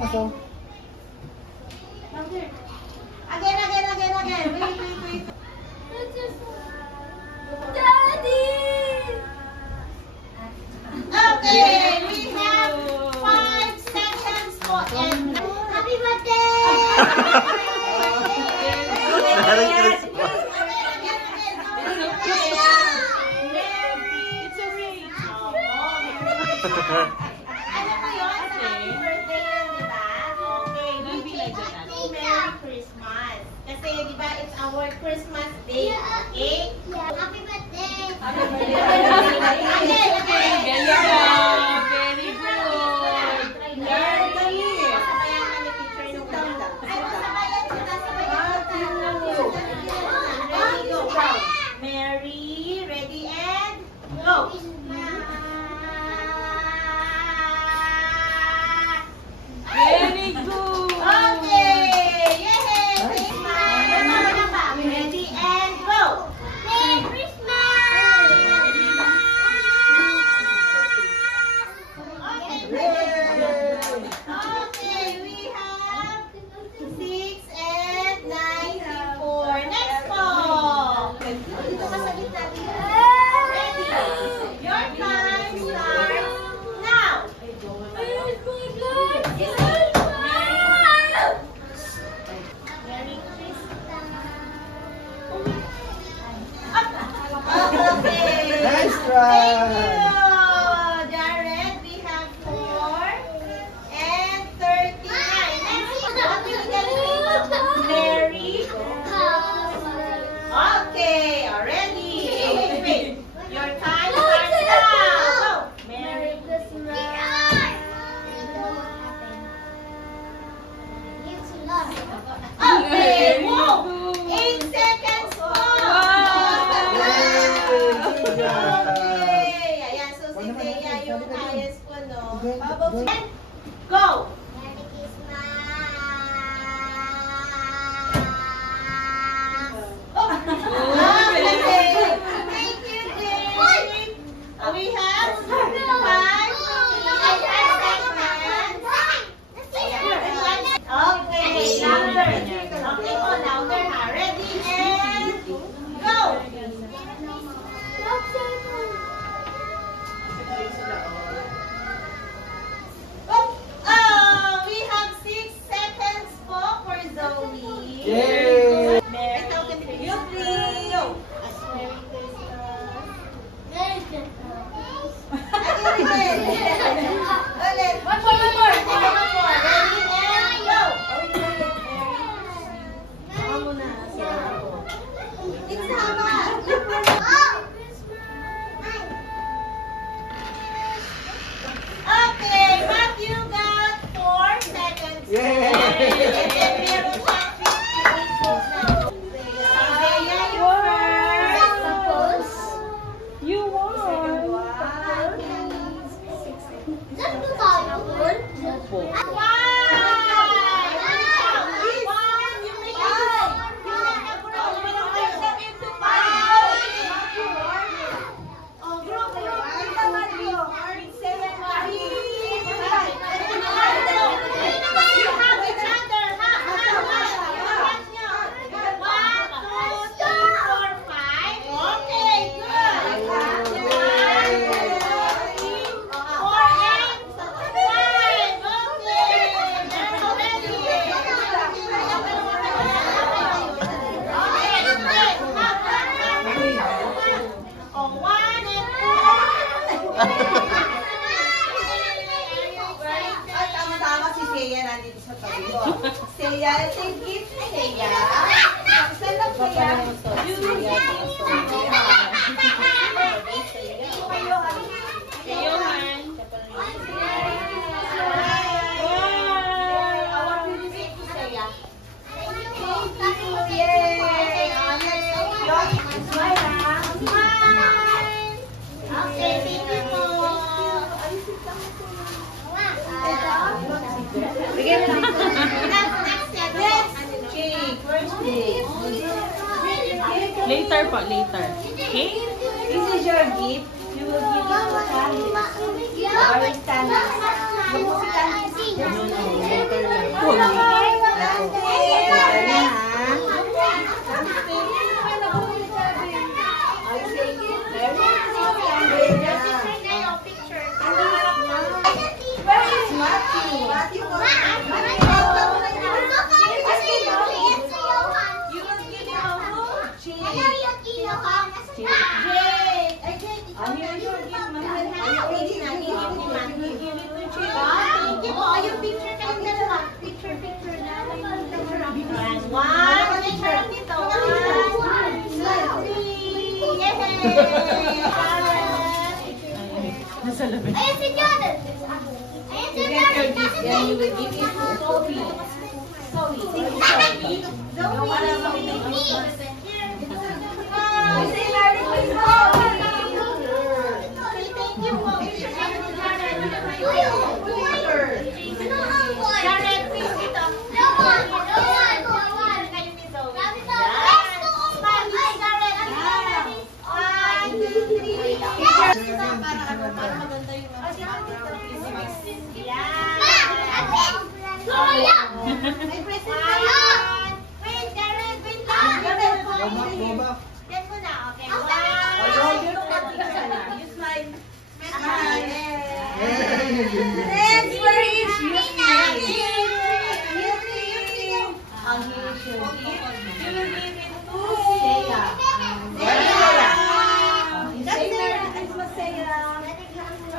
Christmas, oh. Again. Wait. Daddy! Okay, we have 5 seconds for and happy birthday! Merry Christmas. Alam mo yun? Happy birthday yun, di ba? Okay, we change it to Merry Christmas. Kasi, di ba, it's our Christmas day, okay? Happy birthday! Happy birthday! Very good. Very good. Sabayan ka ni teacher nung ganda. Ay, sabayan sila. Ready, go. Mary, ready, and go! Very good. Okay! Yay! Ready, and go! Merry Christmas! Okay, we have 6 and 94. Next po! Dito ka sa gitna. Ready? Your time starts now! Merry Christmas! Okay! Nice Thank try. you, Jared. We have 4 and 39. Next, what will you get? Mary. Okay, already. Wait. Your time starts now. Go. Merry Christmas. Okay, whoa. 8 seconds more. Okay. Ayan, so si Thea yung highest po, no? Go. Merry Christmas. Okay. Thank you, Jane. We have 5 seconds. Okay, louder. Okay po, louder ha. Ready, and go. Oh, we have 6 seconds po for Zoe. Yay! Merry Christmas. Merry Christmas. Ulit. One more. Ready, and go. It's okay, Matthew got 4 seconds. Yay! And then meron siyang 58 votes now. Zaya, you first. You won. Saya, say gift Saya. Saan lang Saya? Johan. Our music to Saya. Yay! Smile, ha? Smile! Okay, thank you po. Bigyan mo lang. Next cake. First cake. Later po, later. Okay? This is your gift. You will give it to Kali. Or stand. No, later salamin. Ayan si Jordan. Ayan si Jordan. Yeah, you will give it to Sophie. Zoe.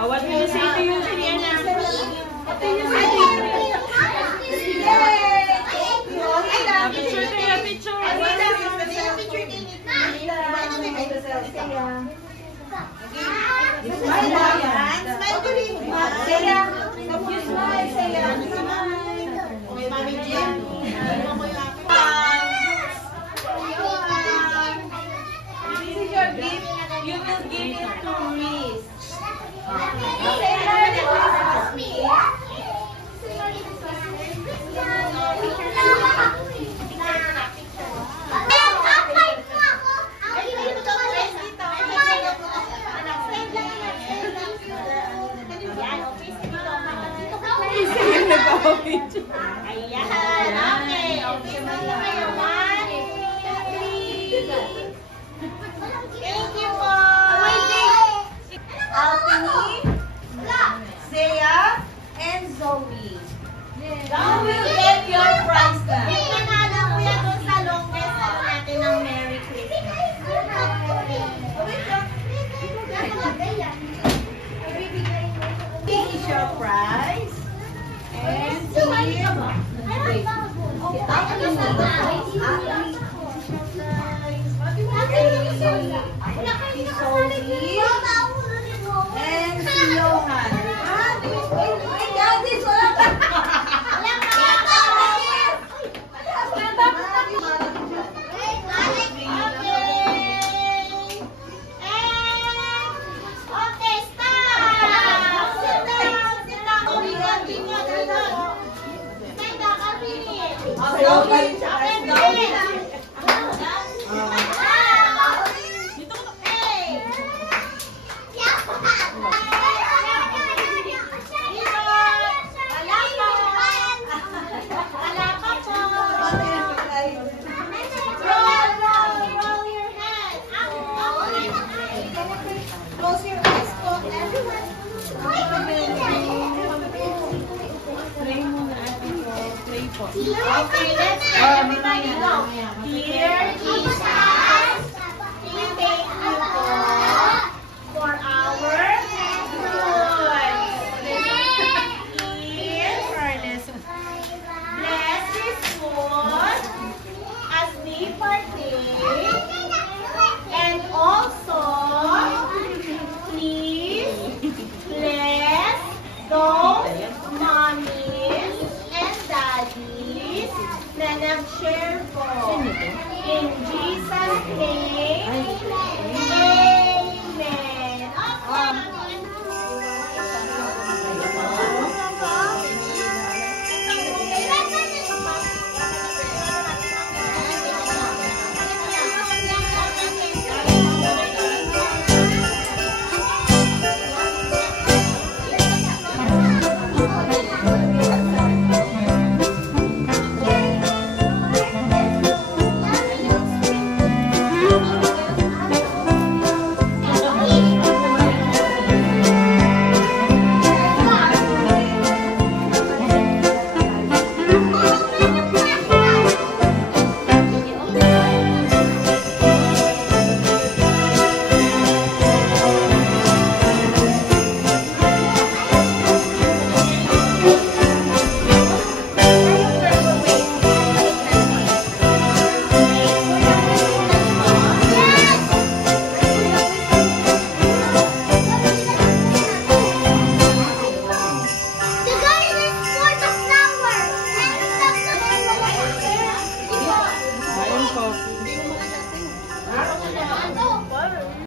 Oh, what will you say to you, Juliana? What will you say to you? Picture tayo, picture. Mami Jen. This is your gift. You will give it to Reese. Ayan, okay. Okay, mga kayo. 1, 2, 3. Thank you po. Alpini, Zaya, and Zoe. You will get your prize na. Nanalo ko yan doon sa longest natin ng Merry Christmas. This is your prize. And here, and si Johan. Okay, stop! Sit down, sit down. Stand up, I'll finish. Close your eyes po, everyone. Pray muna ate po. Pray po. Okay, let's start. Everybody go. Here is